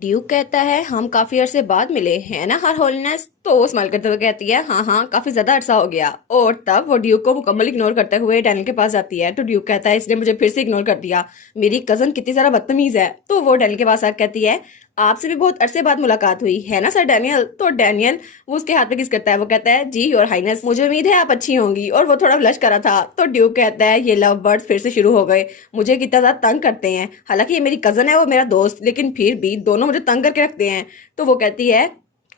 Duke कहता है हम काफी अरसे बाद मिले है ना हर होलीनेस। तो वो स्माइल करते हुए कहती है हाँ हाँ काफी ज्यादा अरसा हो गया। और तब वो ड्यूक को मुकम्मल इग्नोर करते हुए डैनियल के पास जाती है। तो ड्यूक कहता है इसने मुझे फिर से इग्नोर कर दिया, मेरी कजन कितनी ज्यादा बदतमीज है। तो वो डैनियल के पास आकर कहती है आपसे भी बहुत अरसे बाद मुलाकात हुई है ना सर डैनियल। तो डैनियल वो उसके हाथ पे किस करता है, वो कहता है जी योर हाइनेस, मुझे उम्मीद है आप अच्छी होंगी। और वो थोड़ा ब्लश करा था। तो ड्यूक कहता है ये लव बर्ड्स फिर से शुरू हो गए, मुझे कितना ज्यादा तंग करते हैं। हालांकि ये मेरी कजन है वो मेरा दोस्त, लेकिन फिर भी दोनों मुझे तंग करके रखते हैं। तो वो कहती है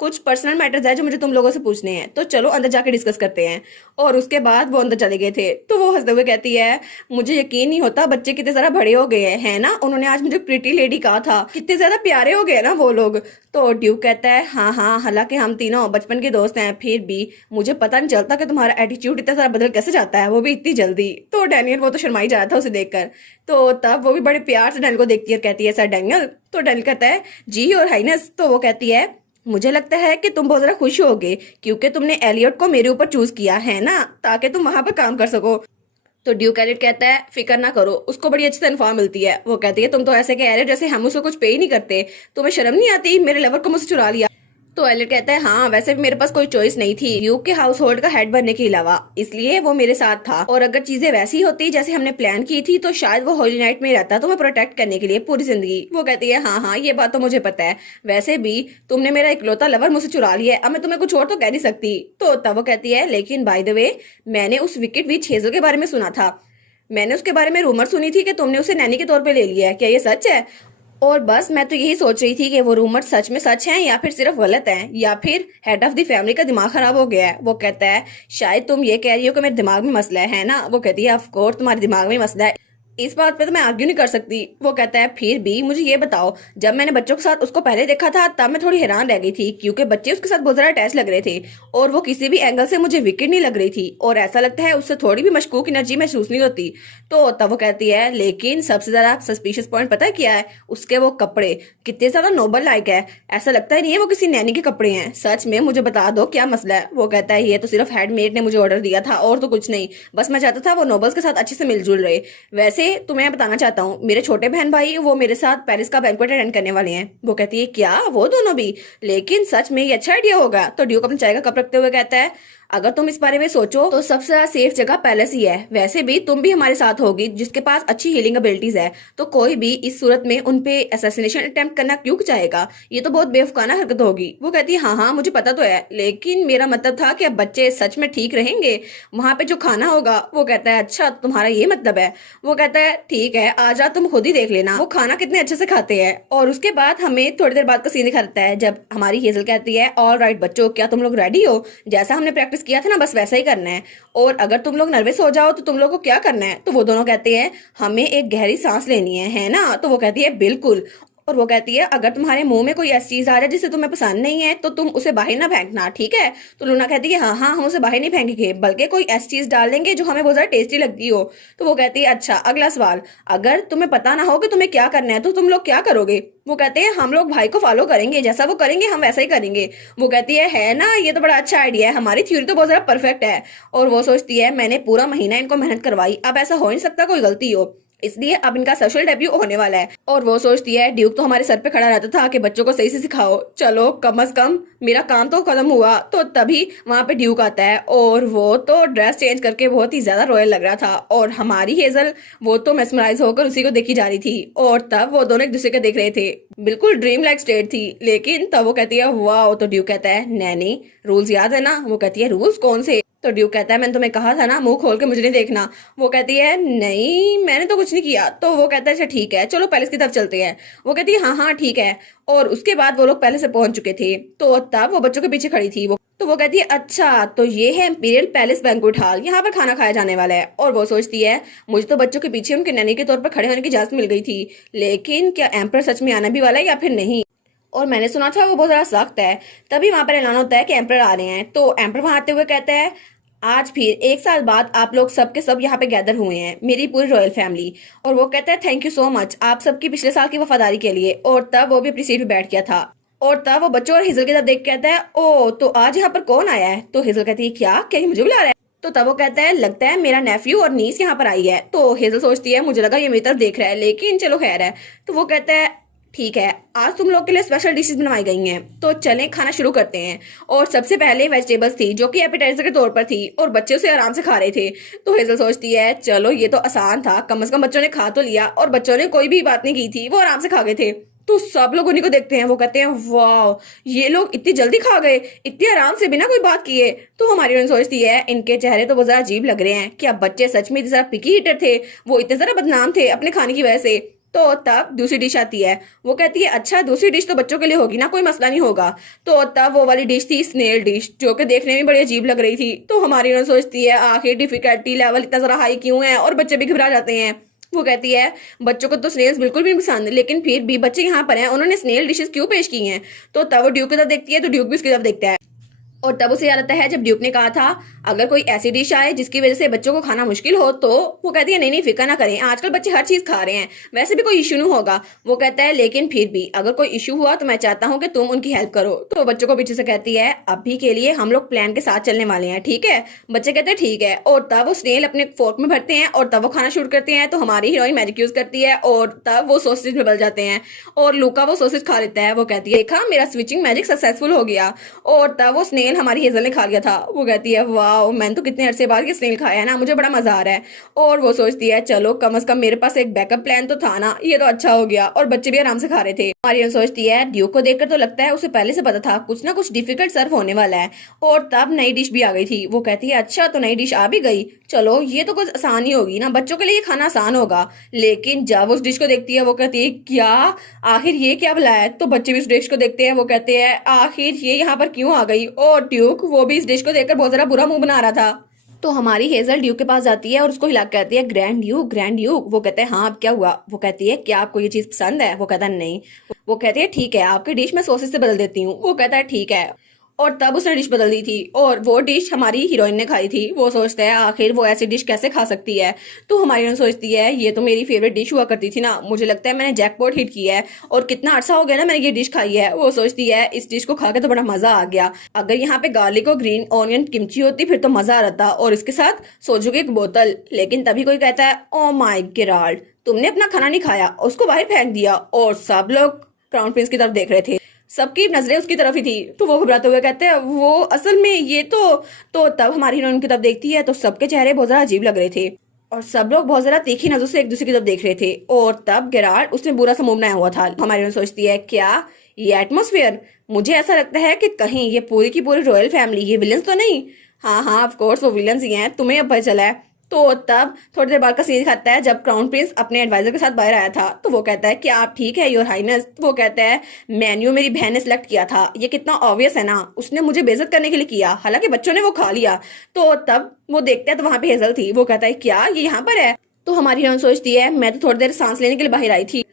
कुछ पर्सनल मैटर्स है जो मुझे तुम लोगों से पूछने हैं, तो चलो अंदर जाके डिस्कस करते हैं। और उसके बाद वो अंदर चले गए थे। तो वो हंसते हुए कहती है मुझे यकीन नहीं होता बच्चे कितने ज्यादा बड़े हो गए हैं, है ना। उन्होंने आज मुझे प्रीटी लेडी कहा था, कितने ज्यादा प्यारे हो गए ना वो लोग। तो ड्यूक कहता है हाँ हाँ हालांकि हम तीनों बचपन के दोस्त हैं, फिर भी मुझे पता नहीं चलता कि तुम्हारा एटीट्यूड इतना सारा बदल कैसे जाता है, वो भी इतनी जल्दी। तो डैनियल वो तो शर्माई जा रहा था उसे देखकर। तो तब वो भी बड़े प्यार से डैनियल को देखती है और कहती है सर डैनियल। तो डैनियल कहता है जी और हाइनेस। तो वो कहती है मुझे लगता है कि तुम बहुत ज्यादा खुश होगे क्योंकि तुमने एलियट को मेरे ऊपर चूज किया है ना, ताकि तुम वहां पर काम कर सको। तो ड्यूक एलियट कहता है फिक्र ना करो, उसको बड़ी अच्छी तनख्वाह मिलती है। वो कहती है तुम तो ऐसे कह रहे हो जैसे हम उसको कुछ पे ही नहीं करते, तुम्हें शर्म नहीं आती मेरे लवर को मुझसे चुरा लिया। तो एलियट कहता है हाँ वैसे भी मेरे पास कोई चॉइस नहीं थी ड्यूक के हाउस होल्ड का हेड बनने के अलावा, इसलिए वो मेरे साथ था। और अगर चीजें वैसी होती जैसे हमने प्लान की थी तो शायद वो होली नाइट में रहता तुम्हें प्रोटेक्ट करने के लिए पूरी जिंदगी। वो कहती है हाँ हाँ ये बात तो मुझे पता है, वैसे भी तुमने मेरा इकलौता लवर मुझसे चुरा लिया है, अब मैं तुम्हें कुछ और तो कह नहीं सकती। तो तब वो कहती है लेकिन बाय द वे मैंने उस विकेट विच हेजल के बारे में सुना था, मैंने उसके बारे में रूमर सुनी थी कि तुमने उसे नैनी के तौर पे ले लिया है, क्या ये सच है। और बस मैं तो यही सोच रही थी कि वो रूमर सच में सच है या फिर सिर्फ गलत है, या फिर हेड ऑफ द फैमिली का दिमाग खराब हो गया है। वो कहता है शायद तुम ये कह रही हो कि मेरे दिमाग में मसला है ना। वो कहती है ऑफ कोर्स तुम्हारे दिमाग में मसला है, इस बात पे तो मैं आर्ग्यू नहीं कर सकती। वो कहता है फिर भी मुझे ये बताओ, जब मैंने बच्चों के साथ उसको पहले देखा था तब मैं थोड़ी हैरान रह गई थी क्योंकि बच्चे उसके साथ बहुत ज्यादा अटैच लग रहे थे और वो किसी भी एंगल से मुझे विकेट नहीं लग रही थी और ऐसा लगता है उससे थोड़ी भी मशकूक एनर्जी महसूस नहीं होती। तो तब वो कहती है लेकिन सबसे ज्यादा सस्पिशियस पॉइंट पता है क्या है, उसके वो कपड़े कितने ज्यादा नोबल लाइक है, ऐसा लगता ही नहीं है वो किसी नैनी के कपड़े हैं। सच में मुझे बता दो क्या मसला है। वो कहता है ये तो सिर्फ हेडमेड ने मुझे ऑर्डर दिया था और तो कुछ नहीं, बस मैं चाहता था वो नोबल्स के साथ अच्छे से मिलजुल रहे। वैसे तुम्हें बताना चाहता हूँ मेरे छोटे बहन भाई वो मेरे साथ पेरिस का बैंक्वेट अटेंड करने वाले हैं। वो कहती है क्या वो दोनों भी, लेकिन सच में ये अच्छा आइडिया होगा। तो ड्यूक अपना चाय का कप रखते हुए कहता है अगर तुम इस बारे में सोचो तो सबसे ज्यादा सेफ जगह पैलेस ही है, वैसे भी तुम भी हमारे साथ होगी जिसके पास अच्छी हीलिंग एबिलिटीज है, तो कोई भी इस सूरत में उनपे असैसिनेशन अटेम्प्ट करना क्यों चाहेगा, ये तो बहुत बेवकूफाना हरकत होगी। वो कहती है हाँ हाँ मुझे पता तो है, लेकिन मेरा मतलब था कि अब बच्चे सच में ठीक रहेंगे वहां पे जो खाना होगा। वो कहता है अच्छा तुम्हारा ये मतलब है। वो कहता है ठीक है आज रात तुम खुद ही देख लेना वो खाना कितने अच्छे से खाते हैं। और उसके बाद हमें थोड़ी देर बाद का सीन दिखाता है जब हमारी हेजल कहती है ऑल राइट बच्चों क्या तुम लोग रेडी हो, जैसा हमने प्रैक्टिस किया था ना बस वैसा ही करना है, और अगर तुम लोग नर्वस हो जाओ तो तुम लोग को क्या करना है। तो वो दोनों कहते हैं हमें एक गहरी सांस लेनी है ना। तो वो कहती है बिल्कुल। और वो कहती है अगर तुम्हारे मुंह में कोई ऐसी चीज आ जाए जिसे तुम्हें पसंद नहीं है तो तुम उसे बाहर ना फेंकना, ठीक है। तो लूना कहती है हाँ हाँ हम उसे बाहर नहीं फेंकेंगे बल्कि कोई ऐसी चीज डाल देंगे जो हमें बहुत ज्यादा टेस्टी लगती हो। तो वो कहती है अच्छा अगला सवाल, अगर तुम्हें पता ना हो कि तुम्हें क्या करना है तो तुम लोग क्या करोगे। वो कहते हैं हम लोग भाई को फॉलो करेंगे, जैसा वो करेंगे हम वैसा ही करेंगे। वो कहती है ना ये तो बड़ा अच्छा आइडिया है, हमारी थ्योरी तो बहुत ज्यादा परफेक्ट है। और वो सोचती है मैंने पूरा महीना इनको मेहनत करवाई, अब ऐसा हो नहीं सकता कोई गलती हो, इसलिए अब इनका सोशल डेब्यू होने वाला है। और वो सोचती है ड्यूक तो हमारे सर पे खड़ा रहता था कि बच्चों को सही से सिखाओ, चलो कम से कम मेरा काम तो खत्म हुआ। तो तभी वहां पे ड्यूक आता है और वो तो ड्रेस चेंज करके बहुत ही ज्यादा रॉयल लग रहा था और हमारी हेजल वो तो मेस्मराइज होकर उसी को देखी जा रही थी। और तब वो दोनों एक दूसरे को देख रहे थे, बिल्कुल ड्रीम लाइक स्टेट थी। लेकिन तब वो कहती है वाह। तो ड्यूक कहता है नैनी रूल्स याद है ना। वो कहती है रूल्स कौन से। तो ड्यूक कहता है मैंने तुम्हें कहा था ना मुंह खोल के मुझे नहीं देखना। वो कहती है नहीं मैंने तो कुछ नहीं किया। तो वो कहता है अच्छा ठीक है चलो पैलेस की तरफ चलते हैं। वो कहती है हाँ हाँ ठीक है। और उसके बाद वो लोग पहले से पहुंच चुके थे तो तब वो बच्चों के पीछे खड़ी थी। वो कहती है अच्छा तो ये है इंपीरियल पैलेस बैंक्वेट हॉल, यहाँ पर खाना खाया जाने वाला है। और वो सोचती है मुझे तो बच्चों के पीछे उनके नैनी के तौर पर खड़े होने की इजाजत मिल गई थी, लेकिन क्या एम्पर सच में आना भी वाला है या फिर नहीं। और मैंने सुना था वो बहुत ज्यादा सख्त है। तभी वहां पर ऐलान होता है कि एम्पर आ रहे हैं। तो एम्पर वहां आते हुए कहता है आज फिर 1 साल बाद आप लोग सब के सब यहाँ पे गैदर हुए हैं, मेरी पूरी रॉयल फैमिली। और वो कहता है थैंक यू सो मच आप सबकी पिछले साल की वफादारी के लिए। और तब वो भी अपनी सीट पे बैठ गया था। और तब वो बच्चों और हिजल की तरफ देख के कहता है ओ तो आज यहाँ पर कौन आया है। तो हिजल कहती है क्या क्या ये मुझे बुला रहा है। तो तब वो कहता है लगता है मेरा नेफ्यू और नीस यहाँ पर आई है। तो हेजल सोचती है मुझे लगा ये मेरी तरफ देख रहा है, लेकिन चलो खैर है। तो वो कहता है ठीक है, आज तुम लोग के लिए स्पेशल डिशेस बनवाई गई हैं, तो चलें खाना शुरू करते हैं। और सबसे पहले वेजिटेबल्स थी जो कि एपेटाइजर के तौर पर थी और बच्चे उसे आराम से खा रहे थे। तो हेजल सोचती है चलो ये तो आसान था, कम से कम बच्चों ने खा तो लिया, और बच्चों ने कोई भी बात नहीं की थी, वो आराम से खा गए थे। तो सब लोग उन्हीं को देखते हैं, वो कहते हैं वाह, ये लोग इतनी जल्दी खा गए, इतनी आराम से, बिना कोई बात किए। तो हमारी उन्हें सोचती है इनके चेहरे तो बहुत ज्यादा अजीब लग रहे हैं, क्या बच्चे सच में इतने ज्यादा पिकी ईटर थे, वो इतने ज्यादा बदनाम थे अपने खाने की वजह से। तो तब दूसरी डिश आती है, वो कहती है अच्छा दूसरी डिश तो बच्चों के लिए होगी ना, कोई मसला नहीं होगा। तो तब वो वाली डिश थी स्नेल डिश, जो कि देखने में बड़ी अजीब लग रही थी। तो हमारी उन्हें सोचती है आखिर डिफिकल्टी लेवल इतना जरा हाई क्यों है, और बच्चे भी घबरा जाते हैं। वो कहती है बच्चों को तो स्नेल्स बिल्कुल भी नहीं पसंद, लेकिन फिर भी बच्चे यहाँ पर हैं, उन्होंने स्नेल डिशेस क्यों पेश की हैं। तो तब वो ड्यूक की तरफ देखती है, तो ड्यूक भी उसकी तरफ देखता है। और तब उसे याद आता है जब ड्यूक ने कहा था अगर कोई ऐसी डिश आए जिसकी वजह से बच्चों को खाना मुश्किल हो, तो वो कहती है नहीं नहीं फिक्र ना करें, आजकल बच्चे हर चीज खा रहे हैं, वैसे भी कोई इशू नहीं होगा। वो कहता है लेकिन फिर भी अगर कोई इशू हुआ तो मैं चाहता हूँ कि तुम उनकी हेल्प करो। तो बच्चों को पीछे से कहती है अभी के लिए हम लोग प्लान के साथ चलने वाले हैं, ठीक है। बच्चे कहते हैं ठीक है, और तब वो स्नेल अपने फोर्क में भरते हैं और तब वो खाना शुरू करते हैं। तो हमारी हीरोइन मैजिक यूज करती है और तब वो सॉसेज में बदल जाते हैं और लूका वो सॉसेज खा लेता है। वो कहती है देखा मेरा स्विचिंग मैजिक सक्सेसफुल हो गया। और तब वो स्नेल हमारी हेजल ने खा लिया था। वो कहती है वाह, मैंने तो कितने अरसे बाद ये स्नेल खाया है ना, मुझे बड़ा मजा आ रहा है। और वो सोचती है चलो कम से कम मेरे पास एक बैकअप प्लान तो था ना, ये तो अच्छा हो गया। और बच्चे भी आराम से खा रहे थे। मारियम सोचती है ड्यूक को देखकर तो लगता है उसे पहले से पता था कुछ ना कुछ डिफिकल्ट सर्व होने वाला है। और तब नई डिश भी आ गई थी। वो कहती है अच्छा तो नई डिश आ भी गई, चलो ये तो कुछ आसान ही होगी ना, बच्चों के लिए खाना आसान होगा। लेकिन जब उस डिश को देखती है वो कहती है क्या, आखिर ये क्या भला है। तो बच्चे भी उस डिश को देखते हैं, वो कहते हैं आखिर ये यहाँ पर क्यों आ गई। और ड्यूक वो भी इस डिश को देखकर बहुत ज्यादा बुरा मुंह बना रहा था। तो हमारी हेजल ड्यूक के पास जाती है और उसको हिला कहती है ग्रैंड ड्यूक ग्रैंड ड्यूक। वो कहते हैं हाँ अब क्या हुआ। वो कहती है क्या आपको ये चीज पसंद है। वो कहता है नहीं। वो कहती है ठीक है आपकी डिश मैं सॉसेज से बदल देती हूँ। वो कहता है ठीक है। और तब उसने डिश बदल दी थी और वो डिश हमारी हीरोइन ने खाई थी। वो सोचता है आखिर वो ऐसी डिश कैसे खा सकती है। तो हमारी हीरोइन सोचती है ये तो मेरी फेवरेट डिश हुआ करती थी ना, मुझे लगता है मैंने जैकपॉट हिट किया है और कितना अरसा हो गया ना मैंने ये डिश खाई है। वो सोचती है इस डिश को खा के तो बड़ा मजा आ गया, अगर यहाँ पे गार्लिक और ग्रीन ऑनियन किमची होती फिर तो मजा आ रहा, और इसके साथ सोजू की एक बोतल। लेकिन तभी कोई कहता है ओ माय गिराल्ड, तुमने अपना खाना नहीं खाया, उसको बाहर फेंक दिया। और सब लोग क्राउन प्रिंस की तरफ देख रहे थे, सबकी नजरें उसकी तरफ ही थी। तो वो घबराते हुए कहते हैं वो असल में ये तो तब हमारी हीरोइन की तरफ देखती है तो सबके चेहरे बहुत ज्यादा अजीब लग रहे थे और सब लोग बहुत ज्यादा तीखी नजरों से एक दूसरे की तरफ देख रहे थे। और तब गेराल्ड उसने बुरा सा मुंह बनाया हुआ था। हमारी हीरोइन सोचती है क्या ये एटमोस्फेयर, मुझे ऐसा लगता है कि कहीं ये पूरी की पूरी रॉयल फैमिली ये विलन्स तो नहीं। हाँ हाँ ऑफ कोर्स वो विलन्स ही हैं, तुम्हें अब पता चला है। तो तब थोड़ी देर बाद का सीन दिखाता है जब क्राउन प्रिंस अपने एडवाइजर के साथ बाहर आया था। तो वो कहता है कि आप ठीक है योर हाइनेस। वो कहता है मेन्यू मेरी बहन ने सिलेक्ट किया था, ये कितना ऑब्वियस है ना, उसने मुझे बेइज्जत करने के लिए किया, हालांकि बच्चों ने वो खा लिया। तो तब वो देखते हैं तो वहां पे हेजल थी। वो कहता है क्या ये यहाँ पर है। तो हमारी हीरोइन सोचती है मैं तो थोड़ी देर सांस लेने के लिए बाहर आई थी,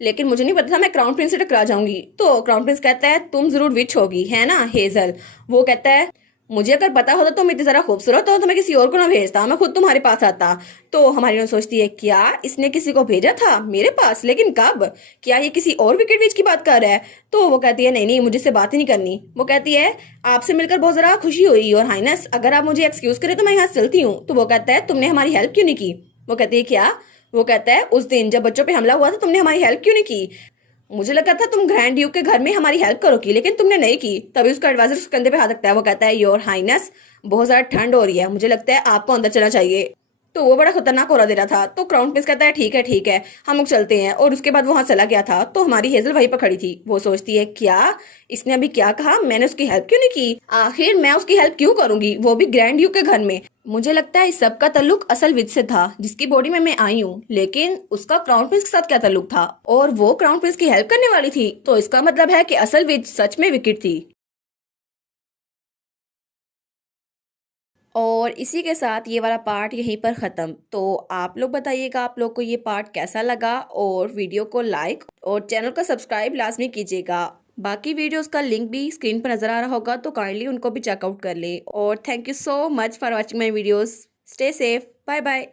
लेकिन मुझे नहीं पता था मैं क्राउन प्रिंस से टकरा जाऊंगी। तो क्राउन प्रिंस कहता है तुम जरूर विच होगी है ना हेजल। वो कहता है मुझे अगर पता होता तुम इतनी जरा खूबसूरत हो तो मैं किसी और को ना भेजता, मैं खुद तुम्हारे पास आता। तो हमारी हीरोइन सोचती है क्या इसने किसी को भेजा था मेरे पास, लेकिन कब, क्या ये किसी और विकेट विच की बात कर रहा है। तो वो कहती है नहीं नहीं मुझे से बात ही नहीं करनी। वो कहती है आपसे मिलकर बहुत जरा खुशी हुई और हाइनेस, अगर आप मुझे एक्सक्यूज करें तो मैं यहाँ से चलती हूँ। तो वो कहता है तुमने हमारी हेल्प क्यों नहीं की। वो कहती है क्या। वो कहता है उस दिन जब बच्चों पे हमला हुआ था तुमने हमारी हेल्प क्यों नहीं की, मुझे लगा था तुम ग्रैंड ड्यूक के घर में हमारी हेल्प करोगी लेकिन तुमने नहीं की। तभी उसका एडवाइजर उसके कंधे पे हाथ रखता है। वो कहता है योर हाइनेस बहुत ज्यादा ठंड हो रही है, मुझे लगता है आपको अंदर चलना चाहिए। तो वो बड़ा खतरनाक हो रहा दे रहा था। तो क्राउन प्रिंस कहता है ठीक है हम लोग चलते हैं। और उसके बाद वहां चला गया था। तो हमारी हेजल वहीं पर खड़ी थी। वो सोचती है क्या इसने अभी क्या कहा, मैंने उसकी हेल्प क्यों नहीं की, आखिर मैं उसकी हेल्प क्यों करूंगी, वो भी ग्रैंड ड्यूक के घर में। मुझे लगता है इस सब का ताल्लुक असल विच से था जिसकी बॉडी में मैं आई हूँ, लेकिन उसका क्राउन प्रिंस के साथ क्या ताल्लुक था और वो क्राउन प्रिंस की हेल्प करने वाली थी। तो इसका मतलब है कि असल विच सच में विकेट थी। और इसी के साथ ये वाला पार्ट यहीं पर ख़त्म। तो आप लोग बताइएगा आप लोग को ये पार्ट कैसा लगा, और वीडियो को लाइक और चैनल को सब्सक्राइब लाजमी कीजिएगा। बाकी वीडियोस का लिंक भी स्क्रीन पर नज़र आ रहा होगा, तो काइंडली उनको भी चेकआउट कर ले। और thank you so much for watching my videos. Stay safe, bye bye.